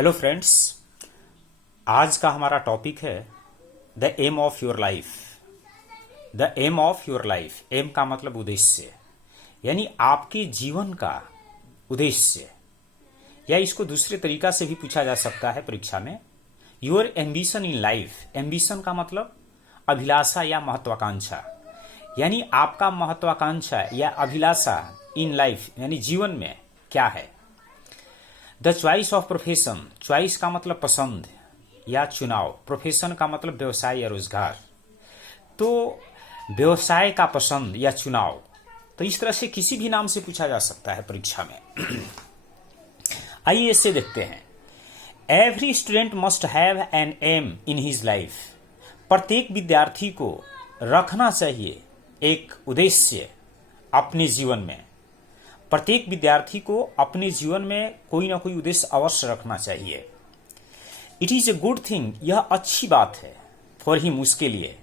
Hello friends, आज का हमारा टॉपिक है the aim of your life. The aim of your life, aim का मतलब उद्देश्य, यानी आपके जीवन का उद्देश्य, या इसको दूसरे तरीका से भी पूछा जा सकता है परीक्षा में। Your ambition in life. Ambition का मतलब अभिलाषा या महत्वाकांक्षा, यानी आपका महत्वाकांक्षा या अभिलाषा इन लाइफ यानी जीवन में क्या है। The choice of profession. Choice का मतलब पसंद या चुनाव, प्रोफेशन का मतलब व्यवसाय या रोजगार। तो व्यवसाय का पसंद या चुनाव, तो इस तरह से किसी भी नाम से पूछा जा सकता है परीक्षा में। आइए इससे देखते हैं। Every student must have an aim in his life. प्रत्येक विद्यार्थी को रखना चाहिए एक उद्देश्य अपने जीवन में। प्रत्येक विद्यार्थी को अपने जीवन में कोई ना कोई उद्देश्य अवश्य रखना चाहिए। It is a good thing, यह अच्छी बात है फॉर हिम, उसके लिए।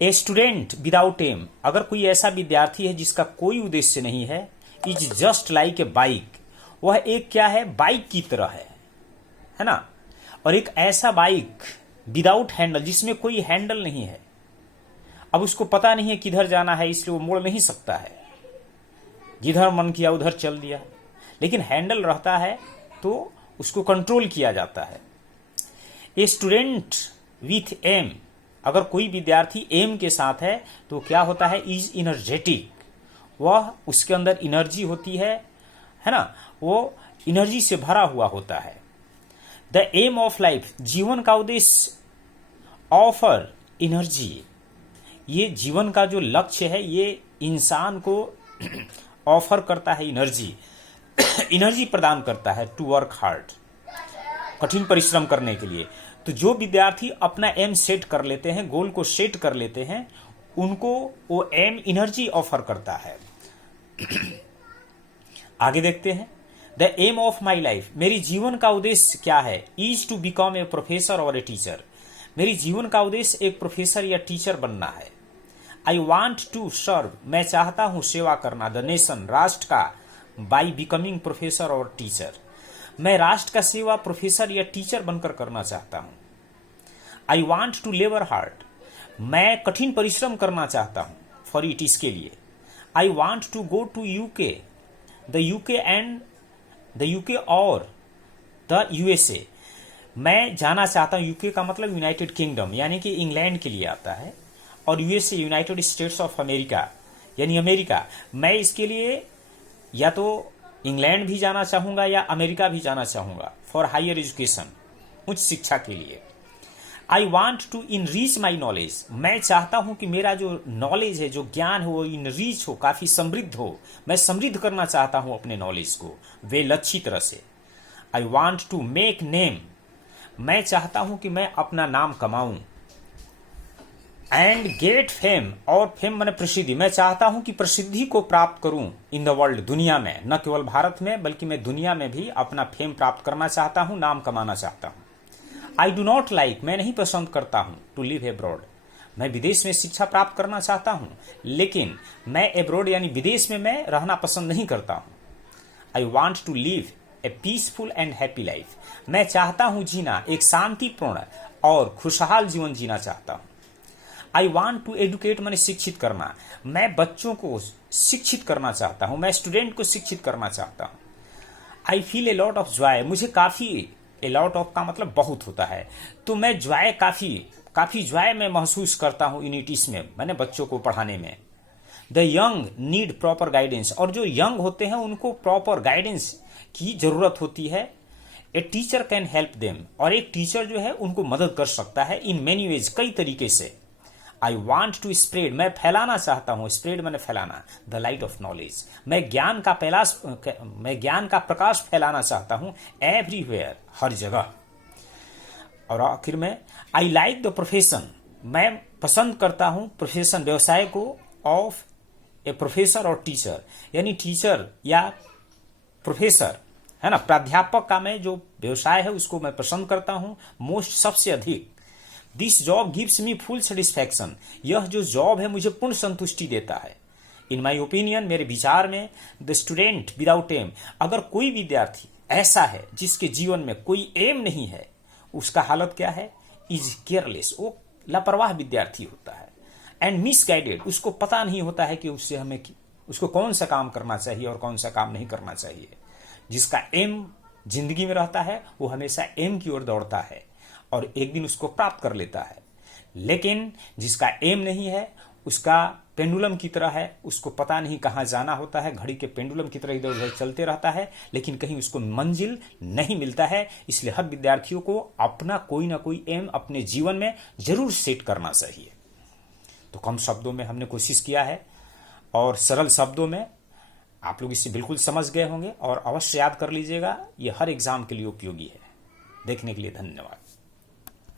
ए स्टूडेंट विदाउट एम, अगर कोई ऐसा विद्यार्थी है जिसका कोई उद्देश्य नहीं है, is just like a bike, वह एक क्या है, बाइक की तरह है ना। और एक ऐसा बाइक विदाउट हैंडल, जिसमें कोई हैंडल नहीं है, अब उसको पता नहीं है किधर जाना है, इसलिए वो मोड़ नहीं सकता है, जिधर मन किया उधर चल दिया। लेकिन हैंडल रहता है तो उसको कंट्रोल किया जाता है। ए स्टूडेंट विथ एम, अगर कोई विद्यार्थी एम के साथ है तो क्या होता है, इज इनर्जेटिक, वह उसके अंदर एनर्जी होती है ना, वो एनर्जी से भरा हुआ होता है। द एम ऑफ लाइफ, जीवन का उद्देश्य, ऑफर एनर्जी, ये जीवन का जो लक्ष्य है ये इंसान को ऑफर करता है एनर्जी, एनर्जी प्रदान करता है टू वर्क हार्ड, कठिन परिश्रम करने के लिए। तो जो विद्यार्थी अपना एम सेट कर लेते हैं, गोल को सेट कर लेते हैं, उनको वो एम एनर्जी ऑफर करता है। आगे देखते हैं। The aim of my life, मेरी जीवन का उद्देश्य क्या है, is to become a professor और ए टीचर। मेरी जीवन का उद्देश्य एक प्रोफेसर या टीचर बनना है। आई वॉन्ट टू सर्व, मैं चाहता हूं सेवा करना, द नेशन, राष्ट्र का, बाई बिकमिंग प्रोफेसर और टीचर। मैं राष्ट्र का सेवा प्रोफेसर या टीचर बनकर करना चाहता हूं। I want to labour hard, मैं कठिन परिश्रम करना चाहता हूं फॉर इट, इसके लिए। I want to go to UK, the UK and the UK और द यूएसए, मैं जाना चाहता हूं। यूके का मतलब यूनाइटेड किंगडम, यानी कि इंग्लैंड के लिए आता है, और USA United states of America, यानी अमेरिका। मैं इसके लिए या तो इंग्लैंड भी जाना चाहूंगा या अमेरिका भी जाना चाहूंगा फॉर हायर एजुकेशन, उच्च शिक्षा के लिए। I want to enrich my knowledge, मैं चाहता हूं कि मेरा जो नॉलेज है, जो ज्ञान हो, वो इनरीच हो, काफी समृद्ध हो। मैं समृद्ध करना चाहता हूं अपने नॉलेज को वेल, अच्छी तरह से। I want to make name, मैं चाहता हूं कि मैं अपना नाम कमाऊं। एंड गेट फेम, और फेम माने प्रसिद्धि, मैं चाहता हूं कि प्रसिद्धि को प्राप्त करूं इन द वर्ल्ड, दुनिया में, न केवल भारत में बल्कि मैं दुनिया में भी अपना फेम प्राप्त करना चाहता हूं, नाम कमाना चाहता हूं। आई डू नॉट लाइक, मैं नहीं पसंद करता हूं, टू लिव एब्रॉड, मैं विदेश में शिक्षा प्राप्त करना चाहता हूं, लेकिन मैं एब्रॉड यानी विदेश में मैं रहना पसंद नहीं करता हूं। I want to live a peaceful and happy life, मैं चाहता हूं जीना एक शांतिपूर्ण और खुशहाल जीवन जीना चाहता हूं। आई वॉन्ट टू एडुकेट, मैंने शिक्षित करना, मैं बच्चों को शिक्षित करना चाहता हूं, मैं स्टूडेंट को शिक्षित करना चाहता हूं। I feel a lot of Joy, मुझे काफी, ए लॉट ऑफ का मतलब बहुत होता है, तो मैं जॉय, काफी जॉय मैं महसूस करता हूं इन इट में, मैंने बच्चों को पढ़ाने में। The young need proper guidance, और जो यंग होते हैं उनको प्रॉपर गाइडेंस की जरूरत होती है। A teacher can help them, और एक टीचर जो है उनको मदद कर सकता है इन मेनी वेज, कई तरीके से। आई वॉन्ट टू स्प्रेड, मैं फैलाना चाहता हूं, स्प्रेड मैंने फैलाना, द लाइट ऑफ नॉलेज, मैं ज्ञान का प्रकाश फैलाना चाहता हूं एवरीवेयर, हर जगह। और आखिर में आई लाइक द प्रोफेशन, मैं पसंद करता हूं प्रोफेशन, व्यवसाय को, ऑफ ए प्रोफेसर और टीचर, यानी टीचर या प्रोफेसर है ना, प्राध्यापक का मैं जो व्यवसाय है उसको मैं पसंद करता हूं मोस्ट, सबसे अधिक। This job gives me full satisfaction, यह जो जॉब है मुझे पूर्ण संतुष्टि देता है। इन माई ओपिनियन, मेरे विचार में, द स्टूडेंट विदाउट एम, अगर कोई विद्यार्थी ऐसा है जिसके जीवन में कोई एम नहीं है, उसका हालत क्या है? इज केयरलेस, वो लापरवाह विद्यार्थी होता है। एंड मिसगाइडेड, उसको पता नहीं होता है कि उसको कौन सा काम करना चाहिए और कौन सा काम नहीं करना चाहिए। जिसका एम जिंदगी में रहता है वो हमेशा एम की ओर दौड़ता है और एक दिन उसको प्राप्त कर लेता है। लेकिन जिसका एम नहीं है, उसका पेंडुलम की तरह है, उसको पता नहीं कहाँ जाना होता है, घड़ी के पेंडुलम की तरह इधर उधर चलते रहता है, लेकिन कहीं उसको मंजिल नहीं मिलता है। इसलिए हर विद्यार्थियों को अपना कोई ना कोई एम अपने जीवन में जरूर सेट करना चाहिए। तो कम शब्दों में हमने कोशिश किया है और सरल शब्दों में आप लोग इसे बिल्कुल समझ गए होंगे और अवश्य याद कर लीजिएगा, ये हर एग्जाम के लिए उपयोगी है। देखने के लिए धन्यवाद।